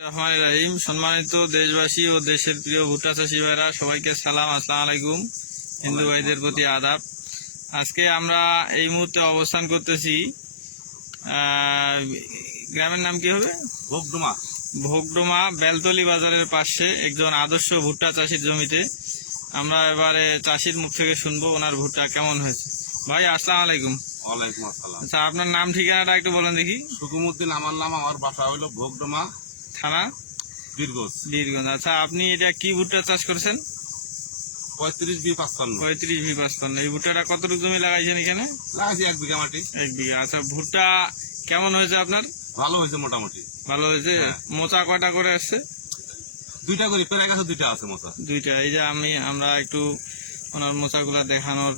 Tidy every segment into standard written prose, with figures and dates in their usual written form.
রহিম। সম্মানিত দেশবাসী ও দেশের প্রিয় ভুট্টা চাষী ভাইরা, সবাইকে সালাম, আসসালামু আলাইকুম। হিন্দু ভাইদের প্রতি আদাব। আজকে আমরা এই মুহূর্তে অবস্থান করতেছি, গ্রামের নাম কি হবে? ভোগডোমা। ভোগডোমা বেলতলি বাজারের পাশে একজন আদর্শ ভুট্টা চাষির জমিতে। আমরা এবারে চাষির মুখ থেকে শুনবো ওনার ভুট্টা কেমন হয়েছে। ভাই আসসালামু আলাইকুম। ওয়ালাইকুম আসসালাম। আচ্ছা, আপনার নাম ঠিকানাটা একটু বলেন দেখি। সুকুমুদ্দিন আমার নাম, আমার বাসা হইলো ভোগডোমা, থানা বীরগঞ্জ। বীরগঞ্জ। আচ্ছা, আপনি এটা কি ভুট্টা চাষ করেছেন? 35B55 35B55। এই ভুট্টাটা কতটুকু জমি লাগাইছেন এখানে? লাগাইছি 1 বিঘা মাটি। 1 বিঘা। আচ্ছা, ভুট্টা কেমন হয়েছে আপনার? ভালো হয়েছে মোটামুটি। ভালো হয়েছে। হ্যাঁ। মোচা কয়টা করে আসছে? 2টা করে প্রায় গাছে 2টা আছে মোচা। 2টা। এই যে আমরা একটু ওনার মোচাগুলা দেখানোর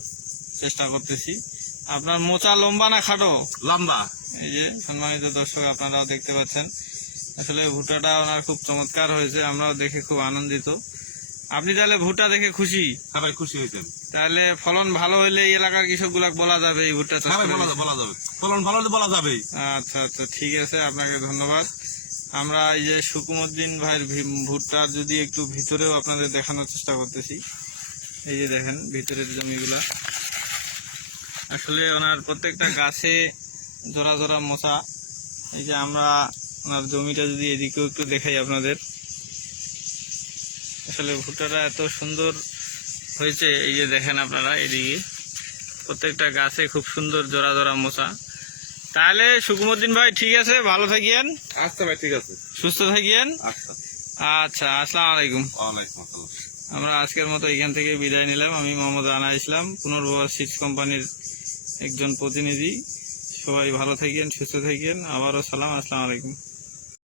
চেষ্টা করতেছি। আপনার মোচা লম্বা না খাটো? লম্বা। এই যে সম্মানিত দর্শক, আপনারাও দেখতে পাচ্ছেন। আসলে ভুট্টাটা ওনার খুব চমৎকার হয়েছে, আমরাও দেখে খুব আনন্দিত। আপনি তাহলে ভুট্টা দেখে খুশি? হ্যাঁ ভাই, খুশি হয়েছেন। তাহলে ফলন ভালো হলে এই এলাকার কৃষকগুলা বলা যাবে এই ভুট্টা চাষ হ্যাঁ ভাই, করে? বলা যাবে। ফলন ভালো হলে বলা যাবেই। আচ্ছা আচ্ছা, ঠিক আছে, আপনাকে ধন্যবাদ। আমরা এই যে সুকুমুদ্দিন ভাইয়ের ভুট্টার যদি একটু ভিতরেও আপনাদের দেখানোর চেষ্টা করতেছি। এই যে দেখেন ভিতরের জমিগুলা, আসলে ওনার প্রত্যেকটা গাছে জোড়া জোড়া মোচা। এই যে আমরা ওনার জমিটা যদি এদিকেও একটু দেখাই আপনাদের, আসলে ভুট্টাটা এত সুন্দর হয়েছে। এই যে দেখেন আপনারা এদিকে প্রত্যেকটা গাছে খুব সুন্দর জোড়া জোড়া মোচা। তাহলে সুকুমুদ্দিন ভাই ঠিক আছে, ভালো থাকিয়েন। আচ্ছা ভাই, ঠিক আছে, সুস্থ থাকিয়েন। আচ্ছা। আচ্ছা, আসসালামু আলাইকুম। ওয়ালাইকুম আসসালাম। আমরা আজকের মতো এখান থেকে বিদায় নিলাম। আমি মোহাম্মদ রানা ইসলাম, পুনর্ভবা সিডস কোম্পানির একজন প্রতিনিধি। সবাই ভালো থাকেন, সুস্থ থাকেন। আবারও সালাম, আসসালামু আলাইকুম।